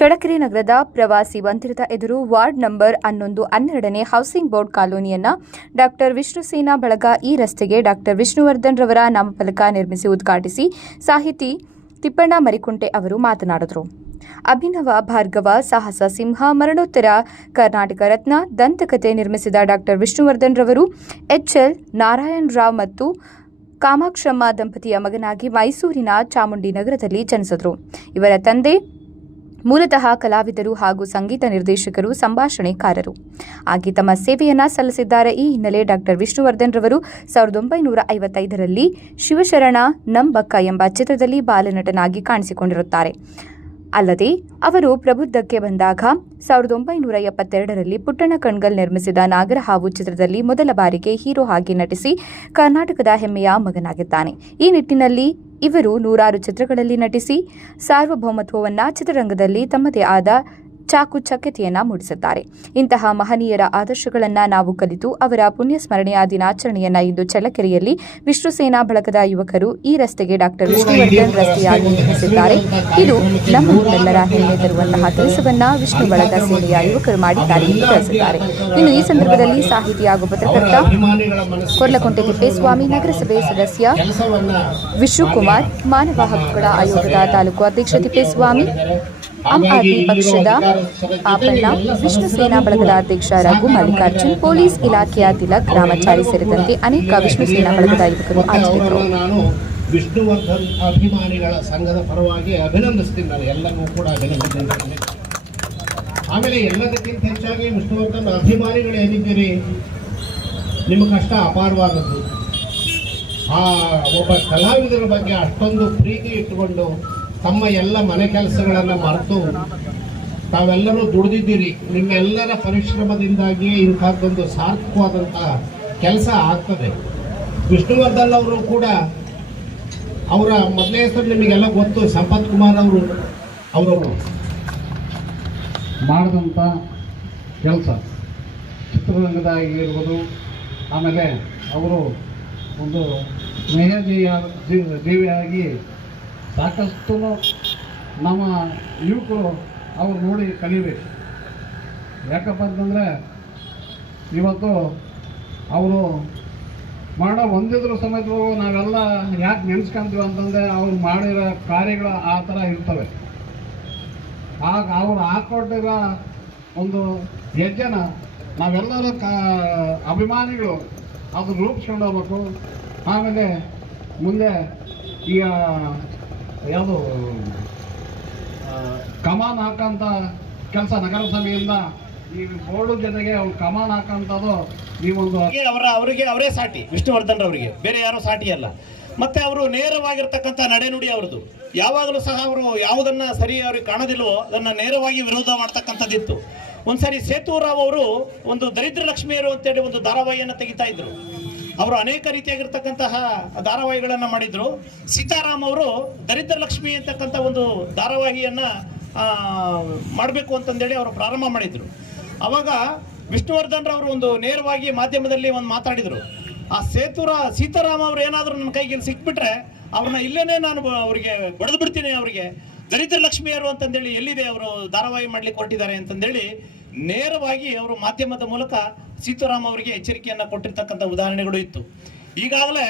ಚಳ್ಳಕೆರೆ ನಗರದ ಪ್ರವಾಸಿ ಮಂದಿರದ ಎದುರು ವಾರ್ಡ್ ನಂಬರ್ ಹನ್ನೊಂದು ಹನ್ನೆರಡನೇ ಹೌಸಿಂಗ್ ಬೋರ್ಡ್ ಕಾಲೋನಿಯನ್ನ ಡಾಕ್ಟರ್ ವಿಷ್ಣುಸೇನಾ ಬಳಗ ಈ ರಸ್ತೆಗೆ ಡಾಕ್ಟರ್ ವಿಷ್ಣುವರ್ಧನ್ ರವರ ನಾಮಫಲಕ ನಿರ್ಮಿಸಿ ಉದ್ಘಾಟಿಸಿ ಸಾಹಿತಿ ತಿಪ್ಪಣ್ಣ ಮರಿಕುಂಟೆ ಅವರು ಮಾತನಾಡಿದರು. ಅಭಿನವ ಭಾರ್ಗವ ಸಾಹಸ ಸಿಂಹ ಮರಣೋತ್ತರ ಕರ್ನಾಟಕ ರತ್ನ ದಂತಕಥೆ ನಿರ್ಮಿಸಿದ ಡಾಕ್ಟರ್ ವಿಷ್ಣುವರ್ಧನ್ ರವರು ಎಚ್ಎಲ್ ನಾರಾಯಣ್ ರಾವ್ ಮತ್ತು ಕಾಮಾಕ್ಷಮ್ಮ ದಂಪತಿಯ ಮಗನಾಗಿ ಮೈಸೂರಿನ ಚಾಮುಂಡಿ ನಗರದಲ್ಲಿ ಜನಿಸಿದರು. ಇವರ ತಂದೆ ಮೂಲತಃ ಕಲಾವಿದರು ಹಾಗೂ ಸಂಗೀತ ನಿರ್ದೇಶಕರು, ಸಂಭಾಷಣೆಕಾರರು. ಆಗಿ ತಮ್ಮ ಸೇವೆಯನ್ನ ಸಲ್ಲಿಸಿದ್ದಾರೆ. ಈ ಹಿನ್ನೆಲೆ ಡಾಕ್ಟರ್ ವಿಷ್ಣುವರ್ಧನ್ ರವರು ಸಾವಿರದ ಒಂಬೈನೂರ ಐವತ್ತೈದರಲ್ಲಿ ಶಿವಶರಣ ನಂಬಕ್ಕ ಎಂಬ ಚಿತ್ರದಲ್ಲಿ ಬಾಲನಟನಾಗಿ ಕಾಣಿಸಿಕೊಂಡಿರುತ್ತಾರೆ. ಅಲ್ಲದೆ, ಅವರು ಪ್ರಬುದ್ಧಕ್ಕೆ ಬಂದಾಗ ಸಾವಿರದ ಒಂಬೈನೂರ ಎಪ್ಪತ್ತೆರಡರಲ್ಲಿ ಪುಟ್ಟಣ ಕಣ್ಗಲ್ ನಿರ್ಮಿಸಿದ ನಾಗರಹಾವು ಚಿತ್ರದಲ್ಲಿ ಮೊದಲ ಬಾರಿಗೆ ಹೀರೋ ಆಗಿ ನಟಿಸಿ ಕರ್ನಾಟಕದ ಹೆಮ್ಮೆಯ ಮಗನಾಗಿದ್ದಾನೆ. ಈ ನಿಟ್ಟಿನಲ್ಲಿ ಇವರು ನೂರಾರು ಚಿತ್ರಗಳಲ್ಲಿ ನಟಿಸಿ ಸಾರ್ವಭೌಮತ್ವವನ್ನು ಚಿತ್ರರಂಗದಲ್ಲಿ ತಮ್ಮದೇ ಆದ ಚಾಕು ಚಕ್ಯತೆಯನ್ನ ಮೂಡಿಸುತ್ತಾರೆ. ಇಂತಹ ಮಹನೀಯರ ಆದರ್ಶಗಳನ್ನ ನಾವು ಕಲಿತು ಅವರ ಪುಣ್ಯ ಸ್ಮರಣೆಯ ದಿನಾಚರಣೆಯನ್ನ ಇಂದು ಚಳ್ಳಕೆರೆಯಲ್ಲಿ ವಿಷ್ಣು ಸೇನಾ ಬಳಗದ ಯುವಕರು ಈ ರಸ್ತೆಗೆ ಡಾಕ್ಟರ್ ವಿಷ್ಣುವರ್ಧನ್ ರಸ್ತೆಯಾಗಿ ನಿರ್ಮಿಸಿದ್ದಾರೆ ಇದು ನಮ್ಮ ಊರೆಲ್ಲರ ಹೆಮ್ಮೆ ತರುವಂತಹ ಕೆಲಸವನ್ನ ವಿಷ್ಣು ಬಳಗ ಸೇನೆಯ ಯುವಕರು ಮಾಡಿದ್ದಾರೆ ಎಂದು ತಿಳಿಸಿದ್ದಾರೆ. ಇನ್ನು ಈ ಸಂದರ್ಭದಲ್ಲಿ ಸಾಹಿತಿ ಹಾಗೂ ಪತ್ರಕರ್ತ ಕೊರ್ಲಕೊಂಟೆ ತಿಪ್ಪೇಸ್ವಾಮಿ ನಗರಸಭೆ ಸದಸ್ಯ ವಿಶ್ವಕುಮಾರ್ ಮಾನವ ಹಕ್ಕುಗಳ ಆಯೋಗದ ತಾಲೂಕು ಅಧ್ಯಕ್ಷ ತಿಪ್ಪೇಸ್ವಾಮಿ ಆಮ್ ಆದ್ಮಿ ಪಕ್ಷದ ಪಾಪಣ್ಣ ವಿಷ್ಣು ಸೇನಾ ಬಳಗದ ಅಧ್ಯಕ್ಷ ರಘು ಮಲ್ಲಿಕಾರ್ಜುನ್ ಪೊಲೀಸ್ ಇಲಾಖೆಯ ತಿಲಕ್ ರಾಮಚಾರಿ ಸೇರಿದಂತೆ ಅನೇಕ ವಿಷ್ಣು ಸೇನಾ ಬಳಗದ ಯುವಕರು ಆಚರಿಸಿದರು ನಾನು ವಿಷ್ಣುವರ್ಧನ್ ಅಭಿಮಾನಿಗಳ ಸಂಘದ ಪರವಾಗಿ ಅಭಿನಂದಿಸ್ತೀನಿ. ಎಲ್ಲರಿಗೂ ಕೂಡ ಅಭಿನಂದಿಸ್ತೀನಿ. ಆಮೇಲೆ ಎಲ್ಲದಕ್ಕಿಂತ ಹೆಚ್ಚಾಗಿ ವಿಷ್ಣುವರ್ಧನ್ ಅಭಿಮಾನಿಗಳು ಏನಿದ್ದೀರಿ ನಿಮ್ಮ ಕಷ್ಟ ಅಪಾರವಾದದ್ದು. ಆ ಒಬ್ಬ ಕಲಾವಿದರ ಬಗ್ಗೆ ಅಷ್ಟೊಂದು ಪ್ರೀತಿ ಇಟ್ಟುಕೊಂಡು ತಮ್ಮ ಎಲ್ಲ ಮನೆ ಕೆಲಸಗಳನ್ನು ಮರೆತು ತಾವೆಲ್ಲರೂ ದುಡಿದಿದ್ದೀರಿ, ನಿಮ್ಮೆಲ್ಲರ ಪರಿಶ್ರಮದಿಂದಾಗಿ ಇಂಥದ್ದೊಂದು ಸಾರ್ಥಕವಾದಂತಹ ಕೆಲಸ ಆಗ್ತದೆ. ವಿಷ್ಣುವರ್ಧನ್ ಅವರು ಕೂಡ ಅವರ ಮೊದಲನೇ ಹೆಸರು ನಿಮಗೆಲ್ಲ ಗೊತ್ತು, ಸಂಪತ್ ಕುಮಾರ್ ಅವರು ಅವರು ಮಾಡಿದಂಥ ಕೆಲಸ. ಚಿತ್ರರಂಗದಾಗಿರ್ಬೋದು, ಆಮೇಲೆ ಅವರು ಒಂದು ಸ್ನೇಹ ಜೀವ- ಜೀವಿಯಾಗಿ ಸಾಕಷ್ಟು ನಮ್ಮ ಯುವಕರು ಅವ್ರು ನೋಡಿ ಕಲಿಬೇಕು. ಯಾಕಪ್ಪ ಅಂತಂದರೆ ಇವತ್ತು ಅವರು ಮಾಡೋ ಒಂದಿದ್ರು ಸಮೇತ ನಾವೆಲ್ಲ ಯಾಕೆ ನೆನೆಸ್ಕೊಂತೀವಿ ಅಂತಂದರೆ ಅವ್ರು ಮಾಡಿರೋ ಕಾರ್ಯಗಳು ಆ ಥರ ಇರ್ತವೆ. ಆಗ ಅವ್ರು ಹಾಕೊಟ್ಟಿರೋ ಒಂದು ಹೆಜ್ಜೆನ ನಾವೆಲ್ಲರೂ ಕಾ ಅಭಿಮಾನಿಗಳು ಅದನ್ನು ರೂಪಿಸ್ಕೊಂಡು ಹೋಗ್ಬೇಕು. ಆಮೇಲೆ ಮುಂದೆ ಈಗ ಯಾವುದು ಕಮಾನ್ ಹಾಕಂತ ಕೆಲಸ ನಗರಸಭೆಯಿಂದ ಈ ಬೋರ್ಡು ಜೊತೆಗೆ ಅವ್ರು ಕಮಾನ್ ಹಾಕಂಥದ್ದು ಈ ಒಂದು ಅವರ, ಅವರಿಗೆ ಅವರೇ ಸಾಟಿ, ವಿಷ್ಣುವರ್ಧನ್ ಅವರಿಗೆ ಬೇರೆ ಯಾರೋ ಸಾಟಿ ಅಲ್ಲ. ಮತ್ತೆ ಅವರು ನೇರವಾಗಿರ್ತಕ್ಕಂಥ ನಡೆನುಡಿ ಅವರದು ಯಾವಾಗಲೂ ಸಹ ಅವರು ಯಾವುದನ್ನ ಸರಿ ಅವ್ರಿಗೆ ಕಾಣೋದಿಲ್ವೋ, ಅದನ್ನ ನೇರವಾಗಿ ವಿರೋಧ ಮಾಡ್ತಕ್ಕಂಥದ್ದಿತ್ತು. ಒಂದ್ಸರಿ ಸೇತುರಾವ್ ಅವರು ಒಂದು ದರಿದ್ರ ಲಕ್ಷ್ಮಿಯರು ಅಂತೇಳಿ ಒಂದು ಧಾರಾವಾಹಿಯನ್ನು ತೆಗಿತಾ ಇದ್ರು. ಅವರು ಅನೇಕ ರೀತಿಯಾಗಿರ್ತಕ್ಕಂತಹ ಧಾರಾವಾಹಿಗಳನ್ನು ಮಾಡಿದ್ರು. ಸೀತಾರಾಮ್ ಅವರು ದರಿದ್ರ ಲಕ್ಷ್ಮಿ ಅಂತಕ್ಕಂಥ ಒಂದು ಧಾರಾವಾಹಿಯನ್ನು ಮಾಡಬೇಕು ಅಂತಂದೇಳಿ ಅವರು ಪ್ರಾರಂಭ ಮಾಡಿದ್ರು. ಅವಾಗ ವಿಷ್ಣುವರ್ಧನ್ ಅವರು ಒಂದು ನೇರವಾಗಿ ಮಾಧ್ಯಮದಲ್ಲಿ ಒಂದು ಮಾತಾಡಿದ್ರು. ಆ ಸೇತುರ, ಸೀತಾರಾಮ್ ಅವರು ಏನಾದರೂ ನನ್ನ ಕೈಗೆ ಸಿಕ್ಬಿಟ್ರೆ ಅವ್ರನ್ನ ಇಲ್ಲೇನೆ ನಾನು ಅವರಿಗೆ ಬಡಿದು ಬಿಡ್ತೀನಿ ಅವರಿಗೆ. ದರಿದ್ರ ಲಕ್ಷ್ಮಿಯರು ಅಂತಂದೇಳಿ ಎಲ್ಲಿದೆ ಅವರು ಧಾರಾವಾಹಿ ಮಾಡ್ಲಿಕ್ಕೆ ಹೊರಟಿದ್ದಾರೆ ಅಂತಂದೇಳಿ ನೇರವಾಗಿ ಅವರು ಮಾಧ್ಯಮದ ಮೂಲಕ ಸೀತಾರಾಮ್ ಅವರಿಗೆ ಎಚ್ಚರಿಕೆಯನ್ನು ಕೊಟ್ಟಿರ್ತಕ್ಕಂಥ ಉದಾಹರಣೆಗಳು ಇತ್ತು. ಈಗಾಗಲೇ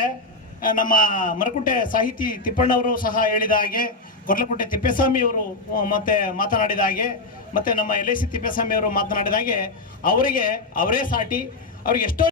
ನಮ್ಮ ಮರಕುಂಟೆ ಸಾಹಿತಿ ತಿಪ್ಪಣ್ಣವರು ಸಹ ಹೇಳಿದ ಹಾಗೆ, ಕೊರ್ಲಕುಂಟೆ ತಿಪ್ಪೇಸ್ವಾಮಿ ಅವರು ಮತ್ತೆ ಮಾತನಾಡಿದ ಹಾಗೆ, ಮತ್ತೆ ನಮ್ಮ ಎಲ್ ಐ ಸಿ ತಿಪ್ಪೇಸ್ವಾಮಿ ಅವರು ಮಾತನಾಡಿದ ಹಾಗೆ, ಅವರಿಗೆ ಅವರೇ ಸಾಟಿ, ಅವ್ರಿಗೆ ಎಷ್ಟೋ